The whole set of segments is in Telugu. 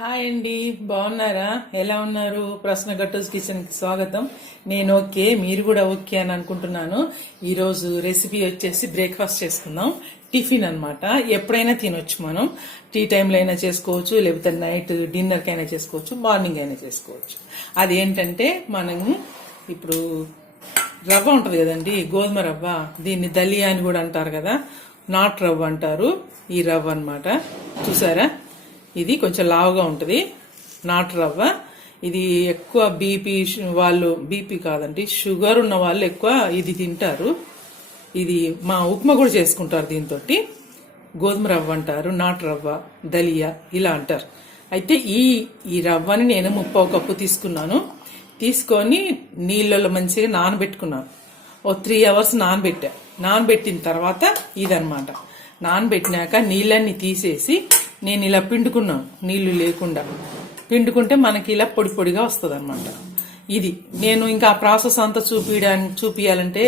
హాయ్ అండి, బాగున్నారా? ఎలా ఉన్నారు? ప్రశ్న గట్టూస్ కిచెన్ కి స్వాగతం. నేను ఓకే, మీరు కూడా ఓకే అని అనుకుంటున్నాను. ఈరోజు రెసిపీ వచ్చేసి బ్రేక్ఫాస్ట్ చేసుకుందాం. టిఫిన్ అన్నమాట. ఎప్పుడైనా తినొచ్చు, మనం టీ టైంలో అయినా చేసుకోవచ్చు, లేకపోతే నైట్ డిన్నర్కి అయినా చేసుకోవచ్చు, మార్నింగ్ అయినా చేసుకోవచ్చు. అదేంటంటే మనము ఇప్పుడు రవ్వ ఉంటుంది కదండి, గోధుమ రవ్వ. దీన్ని దలియా అని కూడా అంటారు కదా, నాట్ రవ్వ అంటారు. ఈ రవ్వ అన్నమాట. చూసారా, ఇది కొంచెం లావుగా ఉంటుంది, నాటు రవ్వ. ఇది ఎక్కువ బీపీ కాదండి, షుగర్ ఉన్న వాళ్ళు ఎక్కువ ఇది తింటారు. ఇది మా ఉప్మా కూడా చేసుకుంటారు దీంతో. గోధుమ రవ్వ అంటారు, నాటు రవ్వ, దలియా ఇలా అంటారు. అయితే ఈ రవ్వని నేను 30 కప్పు తీసుకున్నాను. తీసుకొని నీళ్ళలో మంచిగా నానబెట్టుకున్నాను. 3 అవర్స్ నానబెట్టిన తర్వాత ఇదనమాట. నానబెట్టినాక నీళ్ళన్నీ తీసేసి నేను ఇలా పిండుకున్నాను, నీళ్లు లేకుండా పిండుకుంటే మనకి ఇలా పొడి పొడిగా వస్తుంది అనమాట. ఇది నేను ఇంకా ఆ ప్రాసెస్ అంతా చూపియాలంటే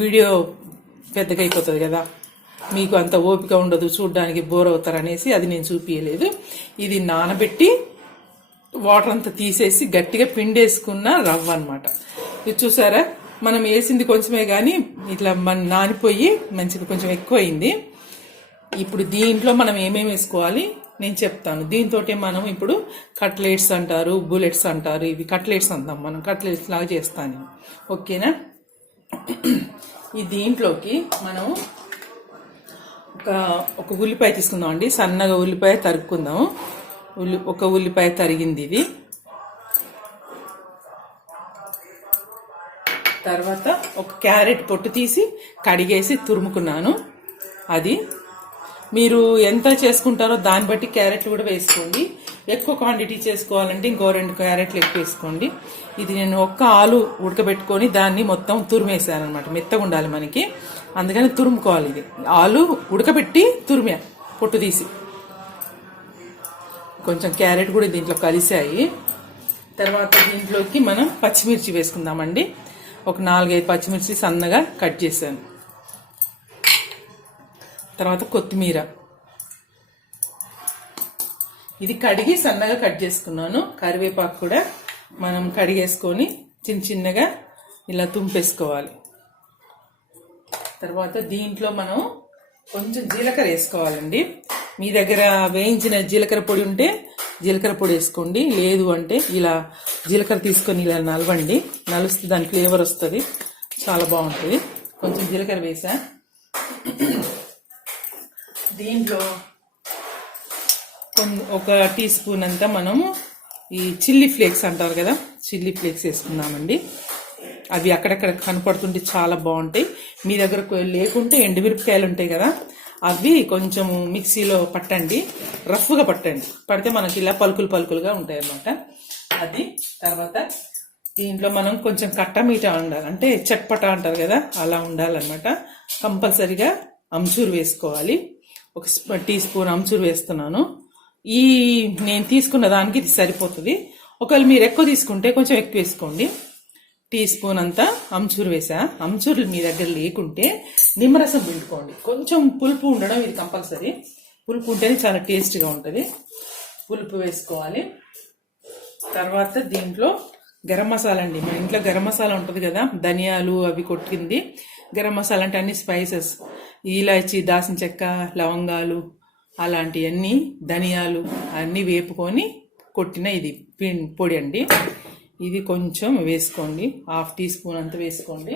వీడియో పెద్దగా అయిపోతుంది కదా, మీకు అంత ఓపిక ఉండదు, చూడడానికి బోర్ అవుతారు అనేసి అది నేను చూపించలేదు. ఇది నానబెట్టి వాటర్ అంతా తీసేసి గట్టిగా పిండేసుకున్న రవ్వ అనమాట. ఇది చూసారా, మనం వేసింది కొంచెమే కానీ ఇట్లా నానిపోయి మంచిగా కొంచెం ఎక్కువ అయింది. ఇప్పుడు దీంట్లో మనం ఏమేమి వేసుకోవాలి నేను చెప్తాను. దీంతో మనం ఇప్పుడు కట్లెట్స్ అంటారు, బుల్లెట్స్ అంటారు. ఇవి కట్లెట్స్ అంటాం మనం, కట్లెట్స్ లాగా చేస్తాను. ఓకేనా? ఈ దీంట్లోకి మనం ఒక ఉల్లిపాయ తీసుకుందాం అండి. సన్నగా ఉల్లిపాయ తరుక్కుందాం. ఒక ఉల్లిపాయ తరిగింది ఇది. తర్వాత ఒక క్యారెట్ పొట్టు తీసి కడిగేసి తురుముకున్నాను. అది మీరు ఎంత చేసుకుంటారో దాన్ని బట్టి క్యారెట్లు కూడా వేసుకోండి. ఎక్కువ క్వాంటిటీ చేసుకోవాలంటే ఇంకో 2 క్యారెట్లు ఎక్కువ వేసుకోండి. ఇది నేను ఒక్క ఆలు ఉడకబెట్టుకొని దాన్ని మొత్తం తురిమేసాను అనమాట. మెత్తగా ఉండాలి మనకి, అందుకని తురుముకోవాలి. ఇది ఆలు ఉడకబెట్టి తురిమా, పొట్టు తీసి. కొంచెం క్యారెట్ కూడా దీంట్లో కలిసాయి. తర్వాత దీంట్లోకి మనం పచ్చిమిర్చి వేసుకుందామండి. ఒక 4-5 పచ్చిమిర్చి సన్నగా కట్ చేశాను. తర్వాత కొత్తిమీర, ఇది కడిగి సన్నగా కట్ చేసుకున్నాను. కరివేపాకు కూడా మనం కడిగేసుకొని చిన్న చిన్నగా ఇలా తుంపేసుకోవాలి. తర్వాత దీంట్లో మనం కొంచెం జీలకర్ర వేసుకోవాలండి. మీ దగ్గర వేయించిన జీలకర్ర పొడి ఉంటే జీలకర్ర పొడి వేసుకోండి, లేదు అంటే ఇలా జీలకర్ర తీసుకొని ఇలా నలవండి. నలిస్తే దాని ఫ్లేవర్ వస్తుంది, చాలా బాగుంటుంది. కొంచెం జీలకర్ర వేసా. దీంట్లో ఒక టీ స్పూన్ అంతా మనము ఈ చిల్లీ ఫ్లేక్స్ అంటారు కదా, చిల్లీ ఫ్లేక్స్ వేసుకుందామండి. అవి అక్కడక్కడ కనపడుతుంటే చాలా బాగుంటాయి. మీ దగ్గర లేకుంటే ఎండుమిరపకాయలు ఉంటాయి కదా, అవి కొంచెం మిక్సీలో పట్టండి, రఫ్గా పట్టండి. పడితే మనకి ఇలా పలుకులుగా ఉంటాయి అన్నమాట. అది తర్వాత దీంట్లో మనం కొంచెం కట్టమీట ఉండాలి, అంటే చట్పట అంటారు కదా, అలా ఉండాలన్నమాట. కంపల్సరిగా అమ్చూరు వేసుకోవాలి. ఒక టీ స్పూన్ అమ్చూరు వేస్తున్నాను. నేను తీసుకున్న దానికి ఇది సరిపోతుంది. ఒకవేళ మీరు ఎక్కువ తీసుకుంటే కొంచెం ఎక్కువ వేసుకోండి. టీ స్పూన్ అంతా అమ్చూరు వేసా. అమ్చూరు మీ దగ్గర లేకుంటే నిమ్మరసం పిండుకోండి. కొంచెం పులుపు ఉండడం ఇది కంపల్సరీ. పులుపు ఉంటేనే చాలా టేస్ట్గా ఉంటుంది. పులుపు వేసుకోవాలి. తర్వాత దీంట్లో గరం మసాలా అండి. మన ఇంట్లో గరం మసాలా ఉంటుంది కదా, ధనియాలు అవి కొట్టింది. గరం మసాలా అంటే అన్ని స్పైసెస్, ఇలాచి, దాల్చిన చెక్క, లవంగాలు అలాంటివన్నీ, ధనియాలు అన్నీ వేపుకొని కొట్టిన ఇది పొడి అండి. ఇది కొంచెం వేసుకోండి, 1/2 టీ స్పూన్ అంత వేసుకోండి.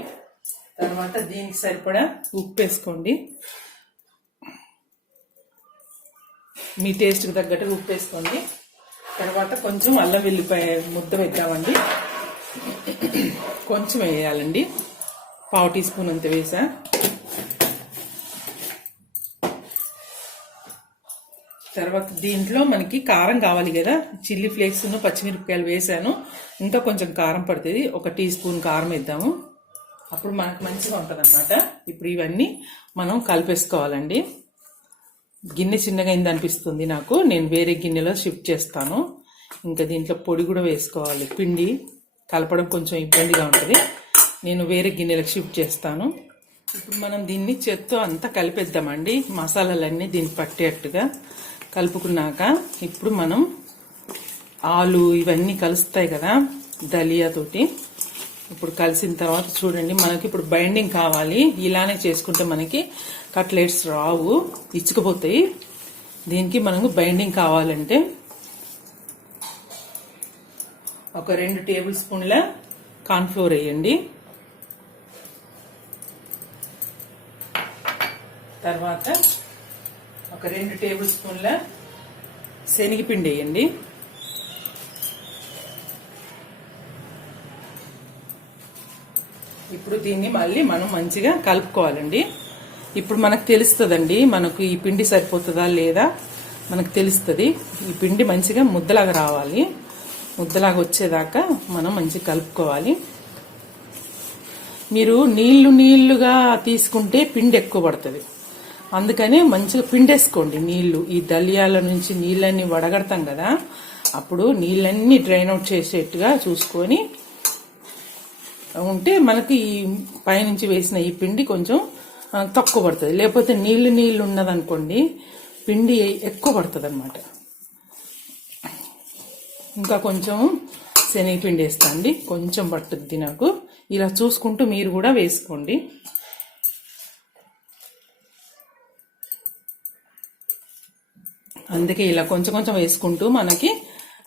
తర్వాత దీనికి సరిపడా ఉప్పు వేసుకోండి. మీ టేస్ట్కి తగ్గట్టు ఉప్పు వేసుకోండి. తర్వాత కొంచెం అల్లం వెల్లిపాయ ముద్ద వేద్దామండి. కొంచెం వేయాలండి, 1/2 టీ స్పూన్ అంత వేసా. తర్వాత దీంట్లో మనకి కారం కావాలి కదా, చిల్లీ ఫ్లేక్స్ పచ్చిమిరపకాయలు వేసాను, ఇంకా కొంచెం కారం పడుతుంది. 1 టీ స్పూన్ కారం వేద్దాము, అప్పుడు మనకు మంచిగా ఉంటుంది అన్నమాట. ఇప్పుడు ఇవన్నీ మనం కలిపేసుకోవాలండి. గిన్నె చిన్నగా అయింది అనిపిస్తుంది నాకు, నేను వేరే గిన్నెలో షిఫ్ట్ చేస్తాను. ఇంకా దీంట్లో పొడి కూడా వేసుకోవాలి. పిండి కలపడం కొంచెం ఇబ్బందిగా ఉంటుంది, నేను వేరే గిన్నెలకు షిఫ్ట్ చేస్తాను. ఇప్పుడు మనం దీన్ని చేత్తో అంతా కలిపేద్దామండి. మసాలాలన్నీ దీనికి పట్టేట్టుగా కలుపుకున్నాక ఇప్పుడు మనం ఆలు ఇవన్నీ కలుస్తాయి కదా దలియా తోటి. ఇప్పుడు కలిసిన తర్వాత చూడండి, మనకి ఇప్పుడు బైండింగ్ కావాలి. ఇలానే చేసుకుంటే మనకి కట్లెట్స్ రావు, ఇచ్చుకుపోతాయి. దీనికి మనకు బైండింగ్ కావాలంటే ఒక 2 టేబుల్ స్పూన్ల కార్న్ఫ్లోర్ వేయండి. తర్వాత ఒక 2 టేబుల్ స్పూన్ల శనగపిండి వేయండి. ఇప్పుడు దీన్ని మళ్ళీ మనం మంచిగా కలుపుకోవాలండి. ఇప్పుడు మనకు తెలుస్తుందండి, మనకు ఈ పిండి సరిపోతుందా లేదా మనకు తెలుస్తుంది. ఈ పిండి మంచిగా ముద్దలాగా రావాలి. ముద్దలాగా వచ్చేదాకా మనం మంచిగా కలుపుకోవాలి. మీరు నీళ్లుగా తీసుకుంటే పిండి ఎక్కువ పడుతుంది. అందుకని మంచిగా పిండేసుకోండి నీళ్లు. ఈ దలియాల నుంచి నీళ్ళన్నీ వడగడతాం కదా, అప్పుడు నీళ్ళన్నీ డ్రైన్ అవుట్ చేసేట్టుగా చూసుకొని ఉంటే మనకి ఈ పైనుంచి వేసిన ఈ పిండి కొంచెం తక్కువ పడుతుంది. లేకపోతే నీళ్లు ఉన్నదనుకోండి, పిండి ఎక్కువ పడుతుంది అన్నమాట. ఇంకా కొంచెం శనగపిండి వేస్తా అండి, కొంచెం పట్టుద్ది నాకు. ఇలా చూసుకుంటూ మీరు కూడా వేసుకోండి. అందుకే ఇలా కొంచెం కొంచెం వేసుకుంటూ మనకి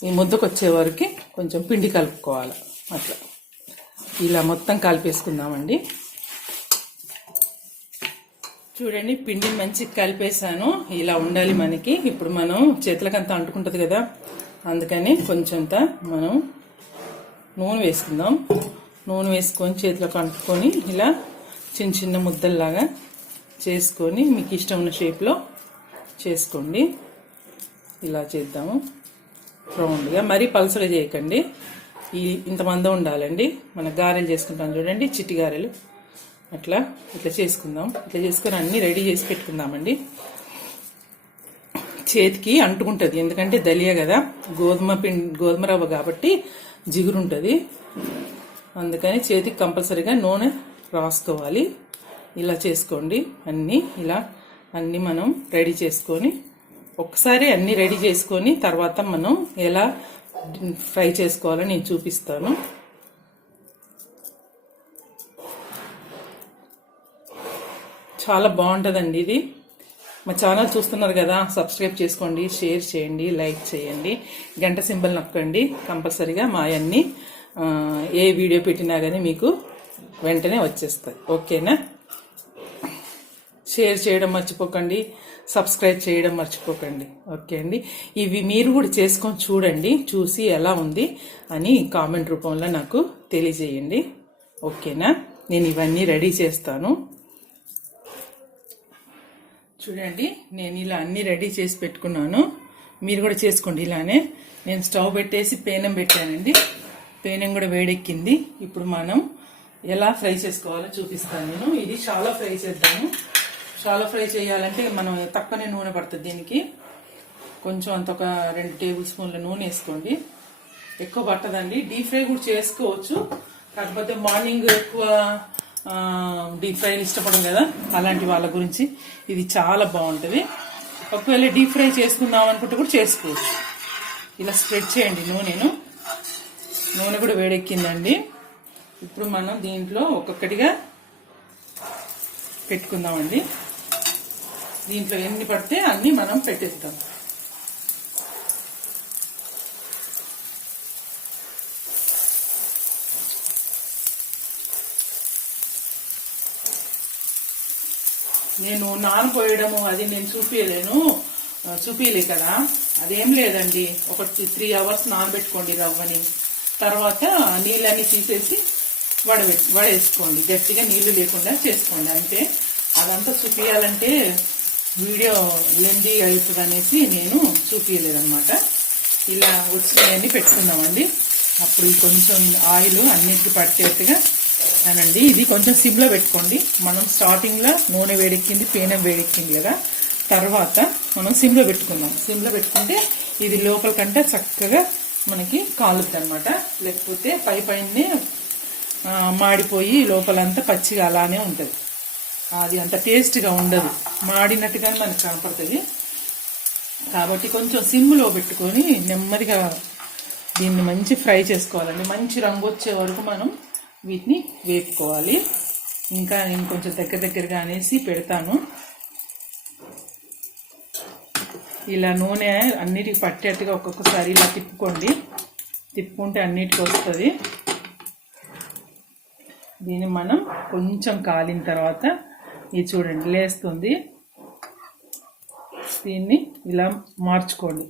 ఈ ముద్దకు వచ్చే వరకు కొంచెం పిండి కలుపుకోవాలి. అట్లా ఇలా మొత్తం కలిపేసుకుందామండి. చూడండి, పిండిని మంచిగా కలిపేసాను. ఇలా ఉండాలి మనకి. ఇప్పుడు మనం చేతులకంతా అంటుకుంటుంది కదా, అందుకని కొంచెంత మనం నూనె వేసుకుందాం. నూనె వేసుకొని చేతులకు అంటుకొని ఇలా చిన్న చిన్న ముద్దల్లాగా చేసుకొని మీకు ఇష్టం ఉన్న షేప్లో చేసుకోండి. ఇలా చేద్దాము రౌండ్గా, మరీ పలసగా చేయకండి. ఇంతమంది ఉండాలండి. మన గారెలు చేసుకుంటాం చూడండి, చిట్టి గారెలు. ఇట్లా చేసుకుందాం. ఇట్లా చేసుకొని అన్నీ రెడీ చేసి పెట్టుకుందామండి. చేతికి అంటుకుంటుంది, ఎందుకంటే దలియా కదా, గోధుమ రవ్వ కాబట్టి జిగురుంటుంది. అందుకని చేతికి కంపల్సరీగా నూనె రాసుకోవాలి. ఇలా చేసుకోండి అన్నీ. ఇలా అన్నీ మనం రెడీ చేసుకొని ఒకసారి అన్నీ రెడీ చేసుకొని తర్వాత మనం ఎలా ఫ్రై చేసుకోవాలో నేను చూపిస్తాను. చాలా బాగుంటుందండి ఇది. మా ఛానల్ చూస్తున్నారు కదా, సబ్స్క్రైబ్ చేసుకోండి, షేర్ చేయండి, లైక్ చేయండి, గంట సింబల్ నొక్కండి. కంపల్సరీగా మా అన్ని ఏ వీడియో పెట్టినా కానీ మీకు వెంటనే వచ్చేస్తాయి. ఓకేనా? షేర్ చేయడం మర్చిపోకండి, సబ్స్క్రైబ్ చేయడం మర్చిపోకండి. ఓకే అండి, ఇవి మీరు కూడా చేసుకొని చూడండి. చూసి ఎలా ఉంది అని కామెంట్ రూపంలో నాకు తెలియజేయండి. ఓకేనా? నేను ఇవన్నీ రెడీ చేస్తాను. చూడండి, నేను ఇలా అన్నీ రెడీ చేసి పెట్టుకున్నాను. మీరు కూడా చేసుకోండి ఇలానే. నేను స్టవ్ పెట్టేసి పేనం పెట్టానండి. పేనం కూడా వేడెక్కింది. ఇప్పుడు మనం ఎలా ఫ్రై చేసుకోవాలో చూపిస్తాను నేను. ఇది చాలా ఫ్రై చేద్దాము. చాలా ఫ్రై చేయాలంటే మనం తక్కువనే నూనె పడుతుంది దీనికి. కొంచెం అంత ఒక 2 టేబుల్ స్పూన్ల నూనె వేసుకోండి. ఎక్కువ పట్టదండి. డీప్ ఫ్రై కూడా చేసుకోవచ్చు, కాకపోతే మార్నింగ్ ఎక్కువ డీప్ ఫ్రై ఇష్టపడం కదా, అలాంటి వాళ్ళ గురించి ఇది చాలా బాగుంటుంది. ఒకవేళ డీప్ ఫ్రై చేసుకుందాం అనుకుంటే కూడా చేసుకోవచ్చు. ఇలా స్ప్రెడ్ చేయండి నూనె కూడా వేడెక్కిందండి. ఇప్పుడు మనం దీంట్లో ఒక్కొక్కటిగా పెట్టుకుందామండి. దీంట్లో ఎన్ని పడితే అన్ని మనం పెట్టేద్దాం. నేను నానపోయడము అది నేను చూపించలే కదా, అదేం లేదండి. ఒక 3 అవర్స్ నానబెట్టుకోండి రవ్వని. తర్వాత నీళ్ళన్నీ తీసేసి వడేసుకోండి. గట్టిగా నీళ్లు లేకుండా చేసుకోండి అంతే. అదంతా చూపించాలంటే వీడియో లెందీ అవుతుంది అనేసి నేను చూపించలేదన్నమాట. ఇలా వచ్చినాయన్నీ పెట్టుకుందామండి. అప్పుడు కొంచెం ఆయిల్ అన్నిటికీ పట్టేట్టుగా అనండి. ఇది కొంచెం సిమ్లో పెట్టుకోండి. మనం స్టార్టింగ్లో నూనె వేడెక్కింది, పేనం వేడెక్కింది కదా, తర్వాత మనం సిమ్లో పెట్టుకుందాం. సిమ్లో పెట్టుకుంటే ఇది లోపల కంటే చక్కగా మనకి కాలుద్ది అనమాట. లేకపోతే పైనే మాడిపోయి లోపలంతా పచ్చిగా అలానే ఉంటుంది. అది అంత టేస్ట్గా ఉండదు, మాడినట్టుగా మనకు కనపడుతుంది. కాబట్టి కొంచెం సిమ్లో పెట్టుకొని నెమ్మదిగా దీన్ని మంచి ఫ్రై చేసుకోవాలండి. మంచి రంగు వచ్చే వరకు మనం వీటిని వేపుకోవాలి. ఇంకా నేను కొంచెం దగ్గరగా అనేసి పెడతాను. ఇలా నూనె అన్నిటికి పట్టేట్టుగా ఒక్కొక్కసారి ఇలా తిప్పుకుంటే అన్నిటికీ వస్తుంది. దీన్ని మనం కొంచెం కాలిన తర్వాత ఇది చూడండి లేస్తుంది. దీన్ని ఇలా మార్చుకోండి,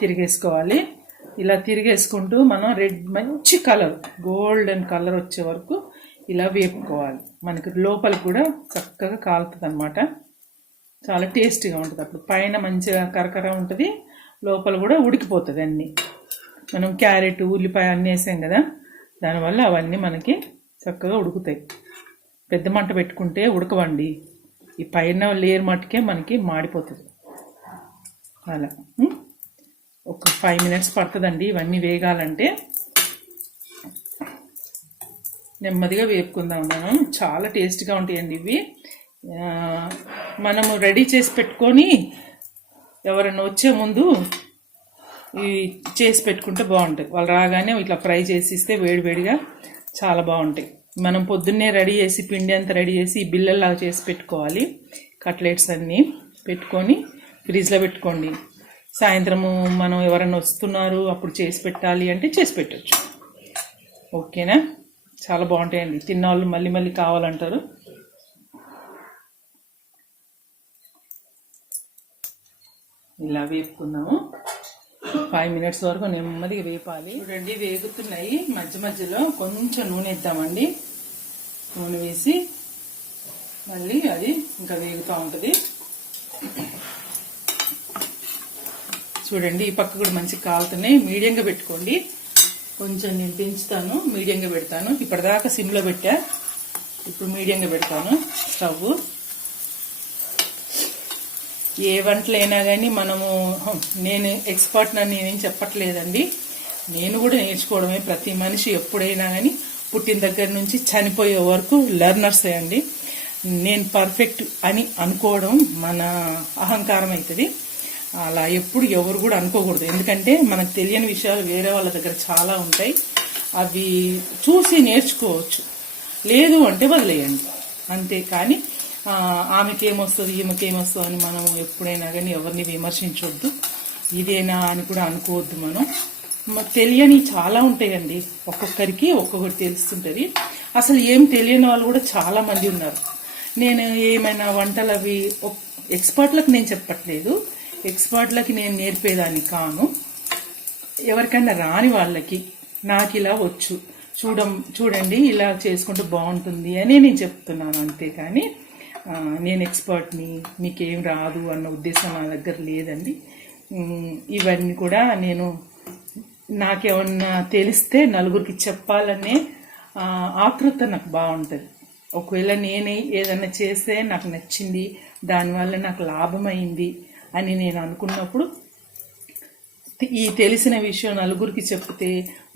తిరిగేసుకోవాలి. ఇలా తిరిగేసుకుంటూ మనం మంచి కలర్ గోల్డెన్ కలర్ వచ్చే వరకు ఇలా వేపుకోవాలి. మనకి లోపలికి కూడా చక్కగా కాలుతుంది అన్నమాట. చాలా టేస్టీగా ఉంటుంది. అప్పుడు పైన మంచిగా కరకర ఉంటుంది, లోపల కూడా ఉడికిపోతుంది. అన్నీ మనం క్యారెట్ ఉల్లిపాయ అన్నీ వేసాం కదా, దానివల్ల అవన్నీ మనకి చక్కగా ఉడుకుతాయి. పెద్ద మంట పెట్టుకుంటే ఉడకవండి. ఈ పైన లేయర్ మట్టుకే మనకి మాడిపోతుంది. అలా ఒక 5 minutes పడుతుందండి ఇవన్నీ వేగాలంటే. నెమ్మదిగా వేపుకుందాం. మనం చాలా టేస్ట్గా ఉంటాయండి ఇవి. మనము రెడీ చేసి పెట్టుకొని ఎవరైనా వచ్చే ముందు ఇవి చేసి పెట్టుకుంటే బాగుంటాయి. వాళ్ళు రాగానే ఇట్లా ఫ్రై చేసి ఇస్తే వేడివేడిగా చాలా బాగుంటాయి. మనం పొద్దున్నే రెడీ చేసి పిండి అంతా రెడీ చేసి బిల్లల్లాగా చేసి పెట్టుకోవాలి. కట్లెట్స్ అన్నీ పెట్టుకొని ఫ్రిడ్జ్లో పెట్టుకోండి. సాయంత్రము మనం ఎవరైనా వస్తున్నారు అప్పుడు చేసి పెట్టాలి అంటే చేసి పెట్టచ్చు. ఓకేనా? చాలా బాగుంటాయండి. తిన్నవాళ్ళు మళ్ళీ మళ్ళీ కావాలంటారు. ఇలా వేపుకుందాము. 5 minutes వరకు నెమ్మదిగా వేపాలి. చూడండి వేగుతున్నాయి. మధ్య మధ్యలో కొంచెం నూనె వేద్దామండి. నూనె వేసి మళ్ళీ అది ఇంకా వేగుతూ ఉంటుంది. చూడండి ఈ పక్క కూడా మంచి కాలుతున్నాయి. మీడియంగా పెట్టుకోండి. కొంచెం నేను పెంచుతాను, మీడియంగా పెడతాను. ఇప్పటిదాకా సిమ్లో పెట్టా, ఇప్పుడు మీడియంగా పెడతాను స్టవ్. ఏ వంటలైనా కానీ మనము నేను ఎక్స్పర్ట్ నన్ను నేనేం చెప్పట్లేదండి. నేను కూడా నేర్చుకోవడమే. ప్రతి మనిషి ఎప్పుడైనా కానీ పుట్టిన దగ్గర నుంచి చనిపోయే వరకు లెర్నర్సే అండి. నేను పర్ఫెక్ట్ అని అనుకోవడం మన అహంకారం అవుతుంది. అలా ఎప్పుడు ఎవరు కూడా అనుకోకూడదు. ఎందుకంటే మనకు తెలియని విషయాలు వేరే వాళ్ళ దగ్గర చాలా ఉంటాయి. అవి చూసి నేర్చుకోవచ్చు. లేదు అంటే వదిలేయండి అంతే. కానీ ఆమెకేమొస్తుంది ఈమెకేమొస్తుంది అని మనం ఎప్పుడైనా కానీ ఎవరిని విమర్శించవద్దు. ఇదేనా అని కూడా అనుకోవద్దు. మనం తెలియని చాలా ఉంటాయండి. ఒక్కొక్కరికి ఒక్కొక్కటి తెలుస్తుంటుంది. అసలు ఏం తెలియని వాళ్ళు కూడా చాలా మంది ఉన్నారు. నేను ఏమైనా వంటలు అవి ఎక్స్పర్ట్లకు నేను చెప్పట్లేదు. ఎక్స్పర్ట్లకి నేను నేర్పేదాన్ని కాను. ఎవరికైనా రాని వాళ్ళకి నాకు ఇలా వచ్చు చూడండి ఇలా చేసుకుంటే బాగుంటుంది అని నేను చెప్తున్నాను అంతే. కానీ నేను ఎక్స్పర్ట్ని మీకేం రాదు అన్న ఉద్దేశం నా దగ్గర లేదండి. ఇవన్నీ కూడా నేను నాకేమన్నా తెలిస్తే నలుగురికి చెప్పాలనే ఆతృత నాకు బాగుంటుంది. ఒకవేళ నేనే ఏదైనా చేస్తే నాకు నచ్చింది, దానివల్ల నాకు లాభమైంది అని నేను అనుకున్నప్పుడు ఈ తెలిసిన విషయం నలుగురికి చెప్తే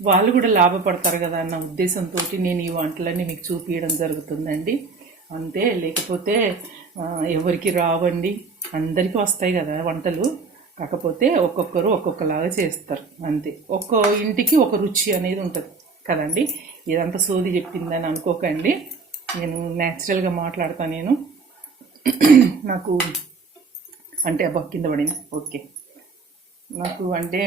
వాళ్ళు కూడా లాభపడతారు కదా అన్న ఉద్దేశంతో నేను ఈ వంటలన్నీ మీకు చూపించడం జరుగుతుందండి అంతే. లేకపోతే ఎవరికి రావండి, అందరికీ వస్తాయి కదా వంటలు. కాకపోతే ఒక్కొక్కరు ఒక్కొక్కలాగా చేస్తారు అంతే. ఒక్కో ఇంటికి ఒక రుచి అనేది ఉంటుంది కదండి. ఇదంతా సోది చెప్పిందని అనుకోకండి. నేను న్యాచురల్గా మాట్లాడతాను. నేను నాకు అంటే అబ్బా కింద పడింది. ఓకే, నాకు అంటే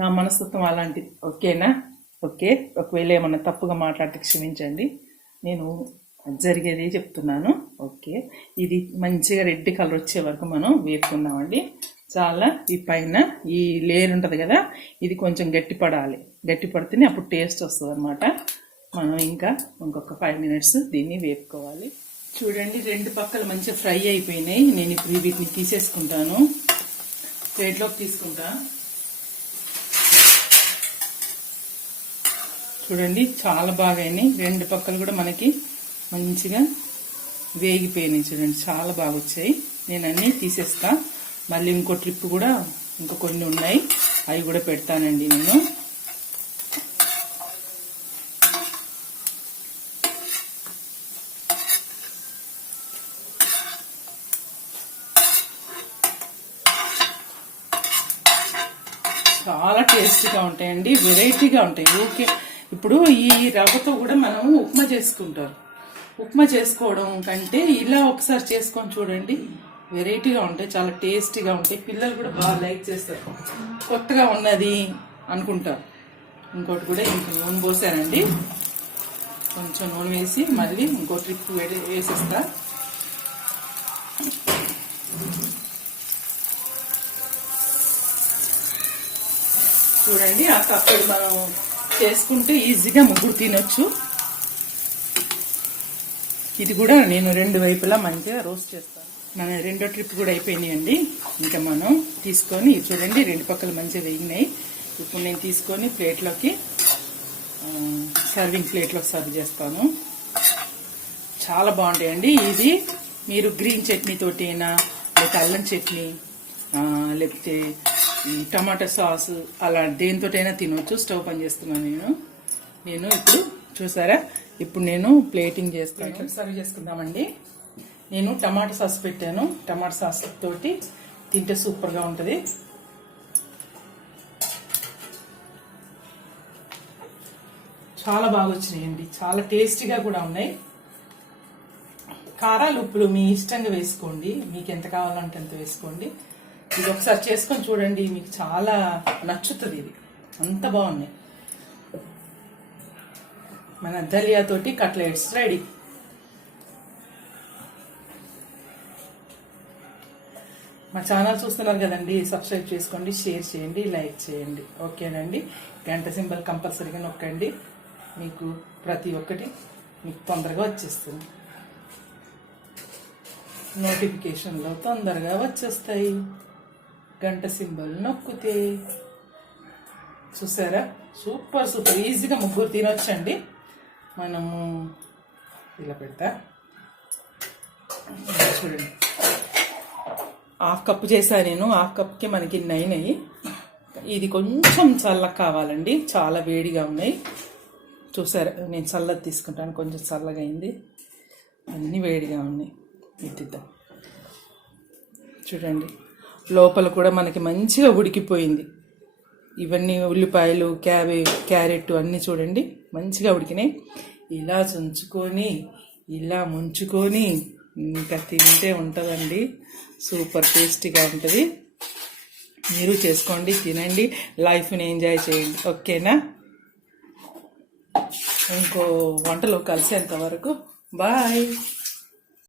నా మనస్తత్వం అలాంటిది. ఓకేనా? ఓకే, ఒకవేళ ఏమన్నా తప్పుగా మాట్లాడితే క్షమించండి. నేను జరిగేది చెప్తున్నాను. ఓకే, ఇది మంచిగా రెడ్ కలర్ వచ్చే వరకు మనం వేపుకుందామండి. చాలా ఈ పైన ఈ లేయర్ ఉంటుంది కదా, ఇది కొంచెం గట్టి పడితేనే అప్పుడు టేస్ట్ వస్తుంది అనమాట. మనం ఇంకొక 5 minutes దీన్ని వేపుకోవాలి. చూడండి 2 పక్కలు మంచిగా ఫ్రై అయిపోయినాయి. నేను ఇప్పుడు వీటిని తీసేసుకుంటాను, ప్లేట్లోకి తీసుకుంటా. చూడండి చాలా బాగా అయినాయి. 2 పక్కలు కూడా మనకి మంచిగా వేగిపోయినాయి. చూడండి చాలా బాగా వచ్చాయి. నేను అన్నీ తీసేస్తా. మళ్ళీ ఇంకో ట్రిప్ కూడా ఇంకా కొన్ని ఉన్నాయి, అవి కూడా పెడతానండి నేను. చాలా టేస్టీగా ఉంటాయండి, వెరైటీగా ఉంటాయి. ఓకే, ఇప్పుడు ఈ రవ్వతో కూడా మనం ఉప్మా చేసుకుంటారు. ఉప్మా చేసుకోవడం కంటే ఇలా ఒకసారి చేసుకొని చూడండి, వెరైటీగా ఉంటాయి, చాలా టేస్టీగా ఉంటాయి. పిల్లలు కూడా బాగా లైక్ చేస్తారు, కొత్తగా ఉన్నది అనుకుంటారు. ఇంకోటి కూడా ఇంక నూనె పోసానండి, కొంచెం నూనె వేసి మళ్ళీ ఇంకో ట్రిప్ వేసేస్తా. చూడండి, ఆ కప్పుడు మనం చేసుకుంటే ఈజీగా ముగ్గురు తినొచ్చు. ఇది కూడా నేను 2 వైపులా మంచిగా రోస్ట్ చేస్తాను. మన రెండో ట్రిప్ కూడా అయిపోయినాయండి. ఇంకా మనం తీసుకొని చూడండి, 2 పక్కలు మంచిగా వేగినాయి. ఇప్పుడు నేను తీసుకొని ప్లేట్లోకి, సర్వింగ్ ప్లేట్లోకి సర్వ్ చేస్తాను. చాలా బాగుంటాయండి. ఇది మీరు గ్రీన్ చట్నీ తోటైనా, లేకపోతే అల్లం చట్నీ, లేకపోతే టమాటా సాస్, అలా దేనితోటైనా తినవచ్చు. స్టవ్ పని చేస్తున్నాను నేను ఇప్పుడు చూసారా. ఇప్పుడు నేను ప్లేటింగ్ చేస్తాను, సర్వ్ చేసుకుందామండి. నేను టమాటా సాస్ పెట్టాను, టమాటా సాస్ తోటి తింటే సూపర్గా ఉంటుంది. చాలా బాగా వచ్చినాయండి, చాలా టేస్టీగా కూడా ఉన్నాయి. కారాలు ఉప్పులు మీ ఇష్టంగా వేసుకోండి, మీకు ఎంత కావాలంటే అంత వేసుకోండి. ఇది ఒకసారి చేసుకొని చూడండి, మీకు చాలా నచ్చుతుంది. ఇది అంత బాగున్నాయి. మన దలియా తోటి కట్లెట్స్ రెడీ. మా ఛానల్ చూస్తున్నారు కదండి, సబ్స్క్రైబ్ చేసుకోండి, షేర్ చేయండి, లైక్ చేయండి. ఓకేనండి, గంట సింబల్ కంపల్సరీగా నొక్కండి, మీకు ప్రతి ఒక్కటి మీకు తొందరగా వచ్చేస్తుంది. నోటిఫికేషన్లో తొందరగా వచ్చేస్తాయి గంట సింబల్ నొక్కితే. చూసారా, సూపర్ సూపర్ ఈజీగా ముగ్గురు తినొచ్చండి. మనము ఇలా పెడతా చూడండి. 1/2 కప్పు చేశాను నేను, 1/2 కప్కి మనకి 9 అయినాయి. ఇది కొంచెం చల్లగా కావాలండి, చాలా వేడిగా ఉన్నాయి. చూసారా, నేను చల్లది తీసుకుంటాను, కొంచెం చల్లగా అయింది. అన్నీ వేడిగా ఉన్నాయి. ఎత్తిద్దాం చూడండి, లోపల కూడా మనకి మంచిగా ఉడికిపోయింది. ఇవన్నీ ఉల్లిపాయలు, క్యారెట్ అన్నీ చూడండి మంచిగా ఉడికినాయి. ఇలా చుంచుకొని, ఇలా ముంచుకొని ఇంకా తింటే ఉంటుందండి, సూపర్ టేస్టీగా ఉంటుంది. మీరు చేసుకోండి, తినండి, లైఫ్ని ఎంజాయ్ చేయండి. ఓకేనా, ఇంకో వంటలో కలిసేంత వరకు బాయ్.